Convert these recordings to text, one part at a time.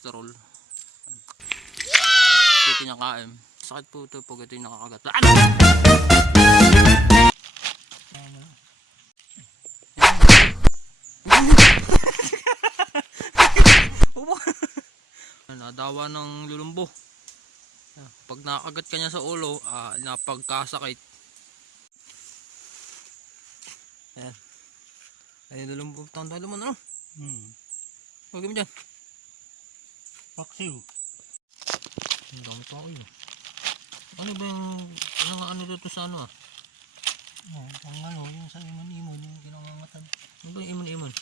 cholesterol. Ito kinakain. Sakit po ito pag ito yung nakakagat. Ano? Nadawa ng lulumbo. Pag nakagat ka niya sa ulo, ah, napagkasakit. Ayan. Ayan lulumbo. Tanda naman ano? Hmm. Huwag mo dyan. Paksiw. Ang dami pa kayo. Ano ba yung, ano nga ano dito sa ano ah? Oh, ang ano, yung sa imon-imon, yung kinamangatan. Ano ba yung imon-imon?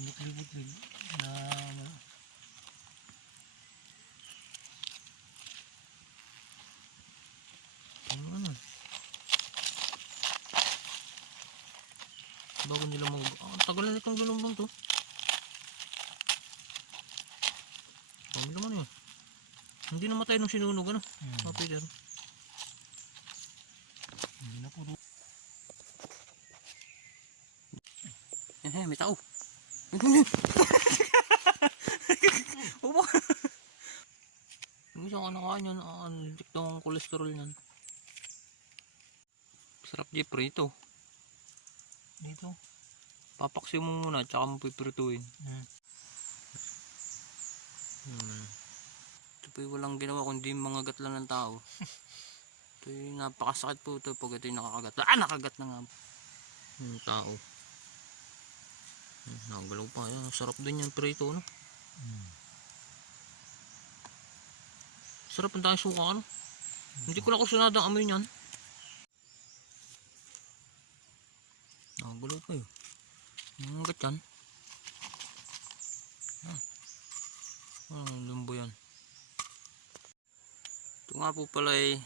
Butlig-butlig na ano? Bago nila mag... Ah, ang tagal na itong lulumbong to. Ano naman yun? Hindi namatay nung sinunog ano? hmm. Okay dyan. hindi na puro. Eh, eh, may tao. Opo. Yung isang kanakain yan, ah, ang dik daw ang kolesterol niyan. Sarap Jeffrey ito. Dito. Papaksiw mo muna, tsaka mo pipirituin. Hmm. Ito po yung walang ginawa kundi mga gat lang ng tao. ito yung napakasakit po ito pag ito yung nakakagat. Ah, nakagat na nga. Yung tao. Hmm, Nagalaw pa. Yan, sarap din yung prito, no? Hmm. Sarap ang tayong suka, ano? Hindi ko na kusunada ang amoy niyan. Nagalaw pa yun. Ang gat yan. Ah. Ah, lumbo yan. Ito nga po pala ay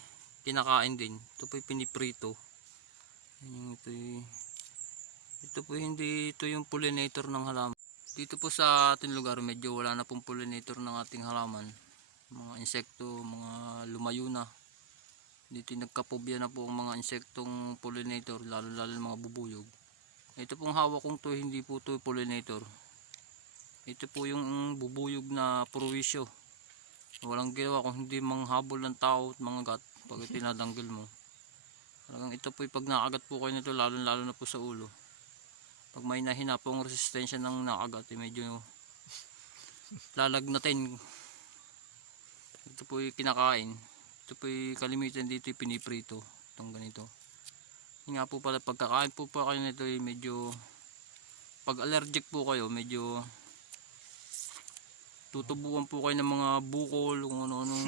kinakain din. Ito po ay piniprito. Yung ito yung ito po hindi ito yung pollinator ng halaman. Dito po sa ating lugar medyo wala na pong pollinator ng ating halaman. Mga insekto, mga lumayo na. Dito nagkapobya na po ang mga insektong pollinator, lalo lalo mga bubuyog. Ito pong hawak kong to hindi po to pollinator. Ito po yung bubuyog na prowisyo. Walang ginawa kung hindi manghabol ng tao at mga gat pag tinadanggal mo. Talagang ito po pag nakagat po kayo nito lalo lalo na po sa ulo. Pag may nahina pong resistensya ng nakagat eh, medyo lalagnatin. Ito po yung kinakain. Ito po yung kalimitan dito yung piniprito. Itong ganito. Yun nga po pala pagkakain po pa kayo nito eh, medyo pag allergic po kayo medyo tutubuan po kayo ng mga bukol kung ano-anong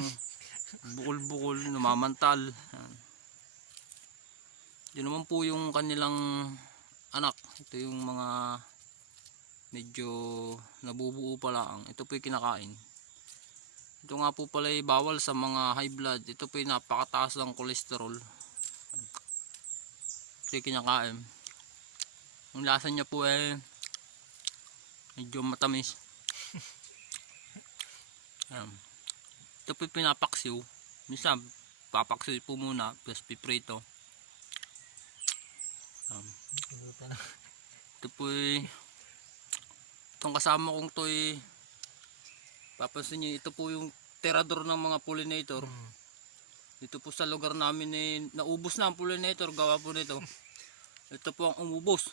bukol-bukol namamantal. Yun naman po yung kanilang anak. Ito yung mga medyo nabubuo pa lang. Ito po yung kinakain. Ito nga po pala ay bawal sa mga high blood. Ito po yung napakataas ng kolesterol ito yung kinakain. Ang lasa niya po ay medyo matamis Ayan. Ito po pinapaksiw. Minsan, papaksiw po muna, plus piprito. Um, na? ito po yung itong kasama kong to ay papansin nyo, ito po yung terador ng mga pollinator. Hmm. Dito po sa lugar namin eh, naubos na ang pollinator, gawa po nito. Ito po ang umubos.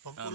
Pag